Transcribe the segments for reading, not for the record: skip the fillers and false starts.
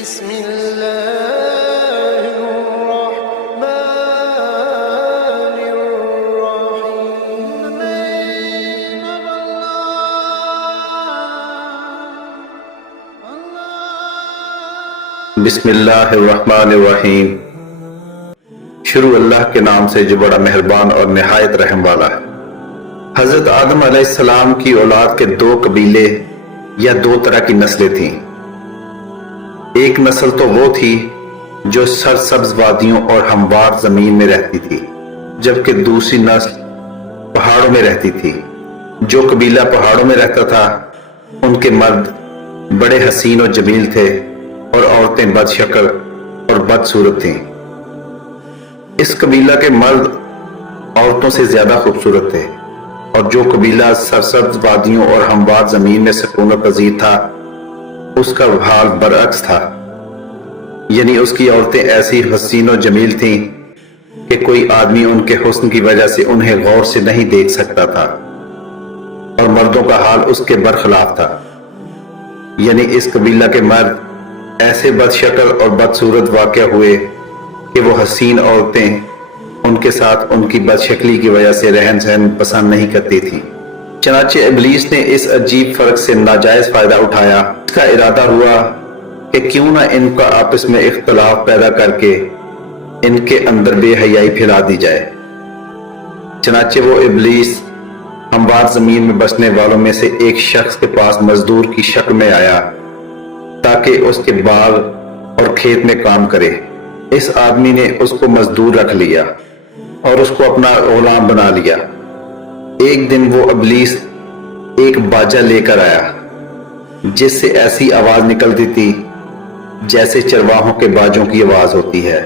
بسم الله الرحمن الرحيم. بسم اللہ الرحمن الرحیم. شروع اللہ کے نام سے جو بڑا مہربان اور نہایت رحم والا ہے. حضرت آدم علیہ السلام کی اولاد کے دو قبیلے یا دو طرح کی نسلیں تھیں. ایک نسل تو وہ تھی جو سرسبز وادیوں اور ہموار زمین میں رہتی تھی، جبکہ دوسری نسل پہاڑوں میں رہتی تھی. جو قبیلہ پہاڑوں میں رہتا تھا ان کے مرد بڑے حسین و جمیل تھے اور عورتیں بد شکل اور بد صورت تھیں. اس قبیلہ کے مرد عورتوں سے زیادہ خوبصورت تھے، اور جو قبیلہ سرسبز وادیوں اور ہموار زمین میں سکونت پذیر تھا اس کا حال برعکس تھا. یعنی اس کی عورتیں ایسی حسین و جمیل تھیں کہ کوئی آدمی ان کے حسن کی وجہ سے انہیں غور سے نہیں دیکھ سکتا تھا، اور مردوں کا حال اس کے برخلاف تھا. یعنی اس قبیلہ کے مرد ایسے بد شکل اور بد صورت واقع ہوئے کہ وہ حسین عورتیں ان کے ساتھ ان کی بد شکلی کی وجہ سے رہن سہن پسند نہیں کرتی تھیں. چنانچہ ابلیس نے اس عجیب فرق سے ناجائز فائدہ اٹھایا. اس کا ارادہ ہوا کہ کیوں نہ ان کا آپس میں اختلاف پیدا کر کے ان کے اندر بے حیائی پھیلا دی جائے. چنانچہ وہ ابلیس ہموار زمین میں بسنے والوں میں سے ایک شخص کے پاس مزدور کی شکل میں آیا تاکہ اس کے باغ اور کھیت میں کام کرے. اس آدمی نے اس کو مزدور رکھ لیا اور اس کو اپنا غلام بنا لیا. ایک دن وہ ابلیس ایک باجا لے کر آیا جس سے ایسی آواز نکلتی تھی جیسے چرواہوں کے باجوں کی آواز ہوتی ہے،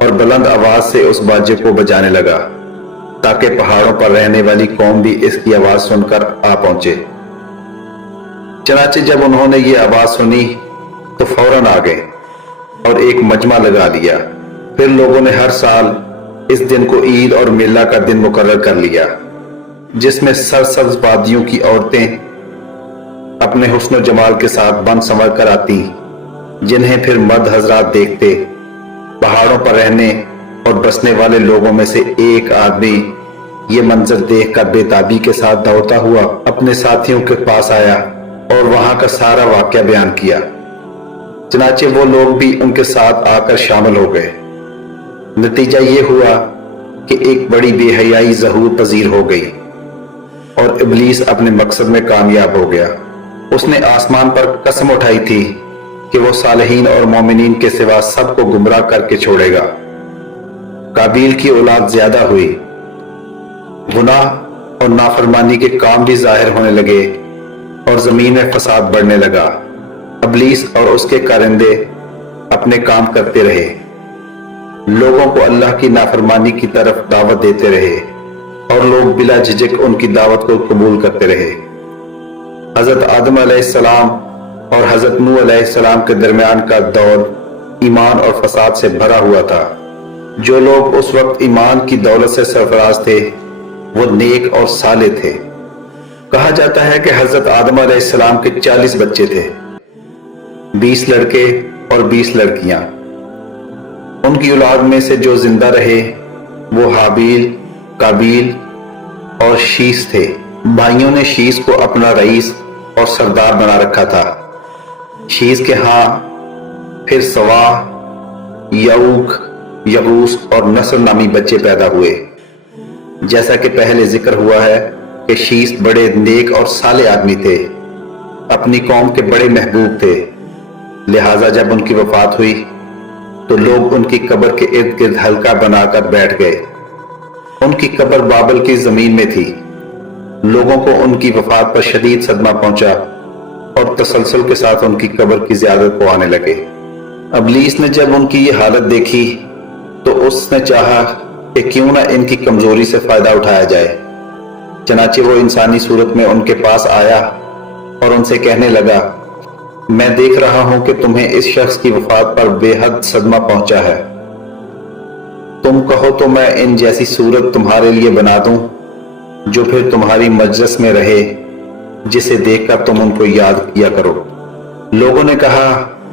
اور بلند آواز سے اس باجے کو بجانے لگا تاکہ پہاڑوں پر رہنے والی قوم بھی اس کی آواز سن کر آ پہنچے. چنانچہ جب انہوں نے یہ آواز سنی تو فوراً آ گئے اور ایک مجمع لگا لیا. پھر لوگوں نے ہر سال اس دن کو عید اور میلہ کا دن مقرر کر لیا جس میں سرسبز وادیوں کی عورتیں اپنے حسن و جمال کے ساتھ بن سنور کر آتی، جنہیں پھر مرد حضرات دیکھتے. پہاڑوں پر رہنے اور بسنے والے لوگوں میں سے ایک آدمی یہ منظر دیکھ کر بے تابی کے ساتھ دوڑتا ہوا اپنے ساتھیوں کے پاس آیا اور وہاں کا سارا واقعہ بیان کیا. چنانچہ وہ لوگ بھی ان کے ساتھ آ کر شامل ہو گئے. نتیجہ یہ ہوا کہ ایک بڑی بے حیائی ظہور پذیر ہو گئی اور ابلیس اپنے مقصد میں کامیاب ہو گیا. اس نے آسمان پر قسم اٹھائی تھی کہ وہ صالحین اور مومنین کے سوا سب کو گمراہ کر کے چھوڑے گا. قابیل کی اولاد زیادہ ہوئی، گناہ اور نافرمانی کے کام بھی ظاہر ہونے لگے اور زمین میں فساد بڑھنے لگا. ابلیس اور اس کے کارندے اپنے کام کرتے رہے، لوگوں کو اللہ کی نافرمانی کی طرف دعوت دیتے رہے اور لوگ بلا جھجک ان کی دعوت کو قبول کرتے رہے. حضرت آدم علیہ السلام اور حضرت نوح علیہ السلام کے درمیان کا دور ایمان اور فساد سے بھرا ہوا تھا. جو لوگ اس وقت ایمان کی دولت سے سرفراز تھے وہ نیک اور صالح تھے. کہا جاتا ہے کہ حضرت آدم علیہ السلام کے 40 بچے تھے، 20 لڑکے اور 20 لڑکیاں. ان کی اولاد میں سے جو زندہ رہے وہ حابیل، قابیل اور شیس تھے. بھائیوں نے شیس کو اپنا رئیس اور سردار بنا رکھا تھا. شیس کے ہاں پھر سواح، یعوق، یغوس اور نصر نامی بچے پیدا ہوئے. جیسا کہ پہلے ذکر ہوا ہے کہ شیس بڑے نیک اور صالح آدمی تھے، اپنی قوم کے بڑے محبوب تھے. لہٰذا جب ان کی وفات ہوئی تو لوگ ان کی قبر کے ارد گرد حلقہ بنا کر بیٹھ گئے. ان کی قبر بابل کی زمین میں تھی. لوگوں کو ان کی وفات پر شدید صدمہ پہنچا اور تسلسل کے ساتھ ان کی قبر کی زیارت کو آنے لگے. ابلیس نے جب ان کی یہ حالت دیکھی تو اس نے چاہا کہ کیوں نہ ان کی کمزوری سے فائدہ اٹھایا جائے. چنانچہ وہ انسانی صورت میں ان کے پاس آیا اور ان سے کہنے لگا، میں دیکھ رہا ہوں کہ تمہیں اس شخص کی وفات پر بے حد صدمہ پہنچا ہے. تم کہو تو میں ان جیسی صورت تمہارے لیے بنا دوں جو پھر تمہاری مجلس میں رہے، جسے دیکھ کر تم ان کو یاد کیا کرو. لوگوں نے کہا،